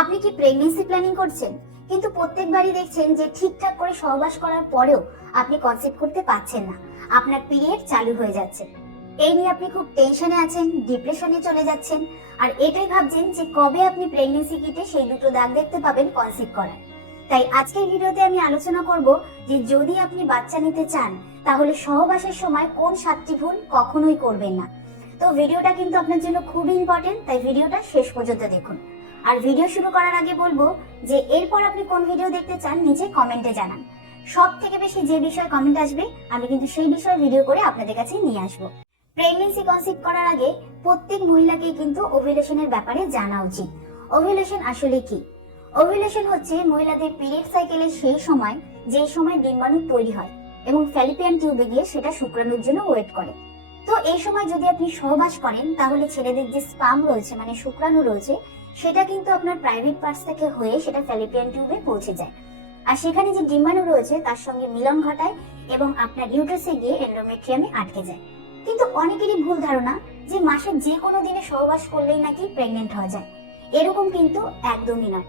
আপনি কি pregnancy planning করছেন, কিন্তু প্রত্যেকবারই দেখছেন যে ঠিকঠাক করে সহবাস করার পরেও আপনি কনসিভ করতে পারছেন না, আপনার পিরিয়ড চালু হয়ে যাচ্ছে। এই নিয়ে আপনি খুব টেনশনে আছেন, ডিপ্রেশনে চলে যাচ্ছেন, আর এটাই ভাবছেন যে কবে আপনি প্রেগন্যান্সি কিটে সেই দুটো দাগ দেখতে পাবেন কনসিভ করার। তাই আজকের ভিডিওতে আমি আলোচনা করব যে যদি আপনি বাচ্চা নিতে চান তাহলে সহবাসের সময় কোন 7টি ভুল কখনোই করবেন না। তো ভিডিওটা কিন্তু আপনার জন্য খুবই ইম্পর্টেন্ট, তাই ভিডিওটা শেষ পর্যন্ত দেখুন। আর ভিডিও শুরু করার আগে বলবো যে এরপর আপনি কোন ভিডিও দেখতে চান নিচে কমেন্টে জানান। সব থেকে বেশি যে বিষয় কমেন্ট আসবে আমি কিন্তু সেই বিষয়ে ভিডিও করে আপনাদের কাছে নিয়ে আসবো। প্রেগন্যান্সি কনসিভ করার আগে প্রত্যেক মহিলাকেই কিন্তু ওভুলেশনের ব্যাপারে জানা উচিত। ওভুলেশন আসলে কি? ওভুলেশন হচ্ছে মহিলাদের পিরিয়ড সাইকেলের সেই সময় যে সময় ডিম্বাণু তৈরি হয় এবং ফ্যালিপিয়ান টিউবে গিয়ে সেটা শুক্রাণুর জন্য ওয়েট করে। তো এই সময় যদি আপনি সহবাস করেন তাহলে ছেলেদের যে স্পার্ম রয়েছে মানে শুক্রাণু রয়েছে সেটা কিন্তু আপনার প্রাইভেট পার্টস থেকে হয়ে সেটা ফ্যালিপিয়ান টিউবে পৌঁছে যায়, আর সেখানে যে ডিম্বাণু রয়েছে তার সঙ্গে মিলন ঘটায় এবং আপনার ইউটারাসে গিয়ে এন্ডোমেট্রিয়ামে আটকে যায়। কিন্তু অনেকেরই ভুল ধারণা যে মাসের যে কোনো দিনে সহবাস করলেই নাকি প্রেগনেন্ট হওয়া যায়। এরকম কিন্তু একদমই নয়।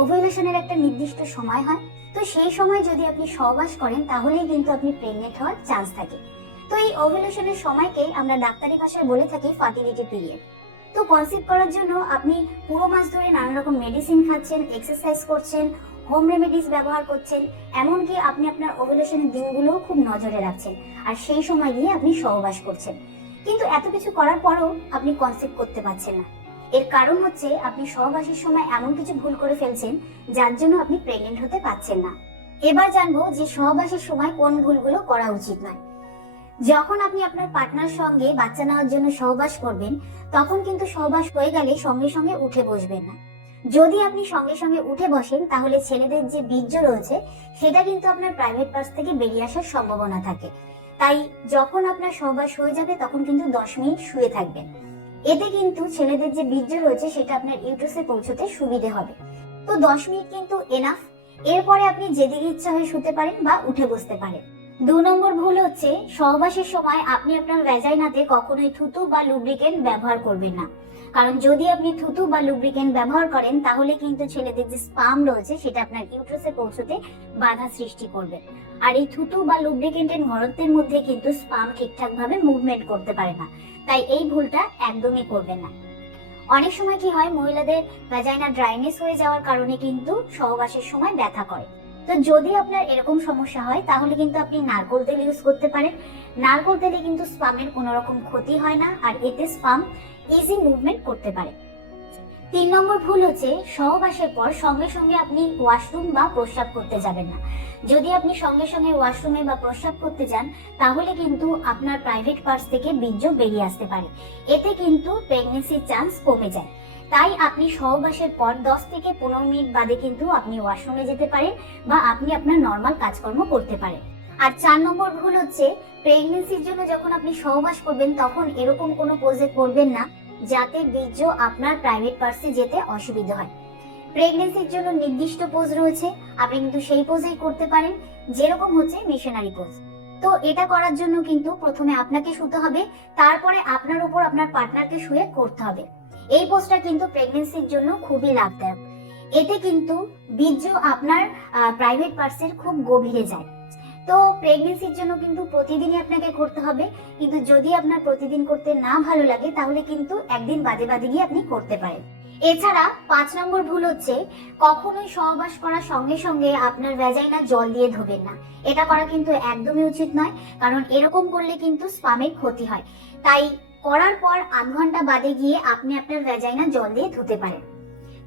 ওভুলেশনের একটা নির্দিষ্ট সময় হয়, তো সেই সময় যদি আপনি সহবাস করেন তাহলেই কিন্তু আপনি প্রেগনেন্ট হওয়ার চান্স থাকে। তো এই ওভুলেশনের সময়কেই আমরা ডাক্তারি ভাষায় বলে থাকি ফার্টিলিটি পিরিয়ড। তো কনসিভ করার জন্য আপনি পুরো মাস ধরে নানা রকম মেডিসিন খাচ্ছেন, এক্সারসাইজ করছেন, হোম রেমেডিস ব্যবহার করছেন, এমনকি আপনি আপনার ওভুলেশনের দিনগুলোও খুব নজরে রাখছেন, আর সেই সময় গিয়ে আপনি সহবাস করছেন। কিন্তু এত কিছু করার পরও আপনি কনসিভ করতে পারছেন না। এর কারণ হচ্ছে আপনি সহবাসের সময় এমন কিছু ভুল করে ফেলছেন যার জন্য আপনি প্রেগনেন্ট হতে পারছেন না। এবার জানবো যে সহবাসের সময় কোন ভুলগুলো করা উচিত নয়। যখন আপনি আপনার পার্টনার সঙ্গে বাচ্চা নেওয়ার জন্য সহবাস করবেন তখন কিন্তু সহবাস হয়ে গেলে সঙ্গে সঙ্গে উঠে বসবেন না। যদি আপনি সঙ্গে সঙ্গে উঠে বসেন তাহলে ছেলেদের যে বীর্য রয়েছে সেটা কিন্তু আপনার প্রাইভেট পার্টস থেকে বেরিয়ে আসার সম্ভাবনা থাকে। তাই যখন আপনার সহবাস হয়ে যাবে তখন কিন্তু 10 মিনিট শুয়ে থাকবেন। এতে কিন্তু ছেলেদের যে বীর্য রয়েছে সেটা আপনার ইউটারাসে পৌঁছতে সুবিধে হবে। তো 10 মিনিট কিন্তু এনাফ। এরপরে আপনি যেদিকে ইচ্ছা হয়ে শুতে পারেন বা উঠে বসতে পারেন। 2 নম্বর ভুল হচ্ছে সহবাসের সময় আপনি আপনার ভ্যাজাইনাতে কখনোই থুতু বা লুব্রিকেন্ট ব্যবহার করবেন না। কারণ যদি আপনি থুতু বা লুব্রিকেন্ট ব্যবহার করেন তাহলে কিন্তু ছেলেদের যে স্পার্ম রয়েছে সেটা আপনার ইউটারাসে পৌঁছতে বাধা সৃষ্টি করবে। আর এই থুতু বা লুব্রিকেন্টের ঘনত্বের মধ্যে কিন্তু স্পার্ম ঠিকঠাক ভাবে মুভমেন্ট করতে পারে না। তাই এই ভুলটা একদমই করবেন না। অনেক সময় কি হয়, মহিলাদের ভ্যাজাইনা ড্রাইনেস হয়ে যাওয়ার কারণে কিন্তু সহবাসের সময় ব্যথা করে। তো যদি আপনার এরকম সমস্যা হয় তাহলে কিন্তু আপনি নারকোল তেল ইউজ করতে পারেন। নারকোল তেলে কিন্তু স্পামের কোনো রকম ক্ষতি হয় না, আর এতে স্পাম ইজি মুভমেন্ট করতে পারে। 3 নম্বর ভুল হচ্ছে সহবাসের পর সঙ্গে সঙ্গে আপনি ওয়াশরুম বা প্রস্রাব করতে যাবেন না। যদি আপনি সঙ্গে সঙ্গে ওয়াশরুমে বা প্রস্রাব করতে যান তাহলে কিন্তু আপনার প্রাইভেট পার্টস থেকে বীর্য বেরিয়ে আসতে পারে। এতে কিন্তু প্রেগন্যান্সির চান্স কমে যায়। তাই আপনি সহবাসের পর 10 থেকে 15 মিনিট বাদে কিন্তু আপনি ওয়াশরুমে যেতে পারেন বা আপনি আপনার নর্মাল কাজকর্ম করতে পারেন। আর 4 নম্বর ভুল হচ্ছে প্রেগন্যান্সির জন্য যখন আপনি সহবাস করবেন তখন এরকম কোনো পোজে করবেন না যাতে বীর্য আপনার প্রাইভেট পার্টসে যেতে অসুবিধা হয়। প্রেগন্যান্সির জন্য নির্দিষ্ট পোজ রয়েছে, আপনি কিন্তু সেই পোজেই করতে পারেন, যেরকম হচ্ছে মিশনারি পোজ। তো এটা করার জন্য কিন্তু প্রথমে আপনাকে শুতে হবে, তারপরে আপনার উপর আপনার পার্টনারকে শুয়ে করতে হবে। এই পোজটা কিন্তু প্রেগন্যান্সির জন্য খুবই লাভদায়ক। এতে কিন্তু বীর্য আপনার প্রাইভেট পার্টসের খুব গভীরে যায়। তো প্রেগন্যান্সির জন্য কিন্তু প্রতিদিনই আপনাকে করতে হবে, কিন্তু যদি আপনার প্রতিদিন করতে না ভালো লাগে তাহলে কিন্তু একদিন বাদে বাদে গিয়ে আপনি করতে পারেন। এছাড়া 5 নম্বর ভুল হচ্ছে কখনোই সহবাস করার সঙ্গে সঙ্গে আপনার ভ্যাজাইনা জল দিয়ে ধোবেন না। এটা করা কিন্তু একদমই উচিত নয়, কারণ এরকম করলে কিন্তু স্পামের ক্ষতি হয়। তাই করার পর 8 ঘন্টা বাদে গিয়ে আপনি আপনার ভ্যাজাইনা জল দিয়ে ধুতে পারেন।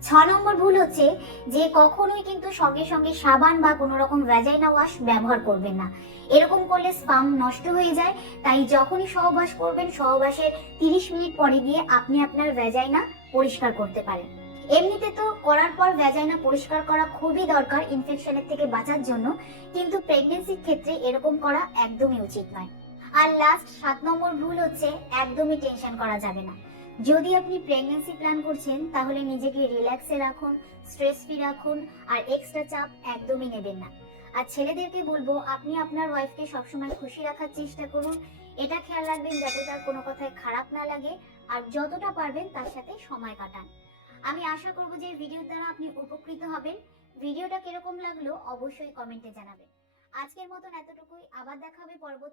6 নম্বর ভুল হচ্ছে যে কখনোই কিন্তু সঙ্গে সঙ্গে সাবান বা কোনো রকম ভ্যাজাইনা ওয়াশ ব্যবহার করবেন না। এরকম করলে স্পাম নষ্ট হয়ে যায়। তাই যখনই সহবাস করবেন সহবাসের 30 মিনিট পরে গিয়ে আপনি আপনার ভ্যাজাইনা পরিষ্কার করতে পারেন। এমনিতে তো করার পর ভ্যাজাইনা পরিষ্কার করা খুবই দরকার ইনফেকশনের থেকে বাঁচার জন্য, কিন্তু প্রেগন্যান্সির ক্ষেত্রে এরকম করা একদমই উচিত নয়। আর লাস্ট 7 নম্বর ভুল হচ্ছে একদমই টেনশন করা যাবে না। যদি আপনি প্রেগন্যান্সি প্ল্যান করছেন তাহলে নিজেকে রিল্যাক্সে রাখুন, স্ট্রেস ফ্রি রাখুন, আর এক্সট্রা চাপ একদমই নেবেন না। আর ছেলেদেরকে বলবো আপনি আপনার ওয়াইফকে সবসময় খুশি রাখার চেষ্টা করুন। এটা খেয়াল রাখবেন যাতে তার কোনো কথায় খারাপ না লাগে, আর যতটা পারবেন তার সাথে সময় কাটান। আমি আশা করব যে ভিডিওর দ্বারা আপনি উপকৃত হবেন। ভিডিওটা কিরকম লাগলো অবশ্যই কমেন্টে জানাবেন। আজকের মতন এতটুকুই, আবার দেখা হবে পরবর্তী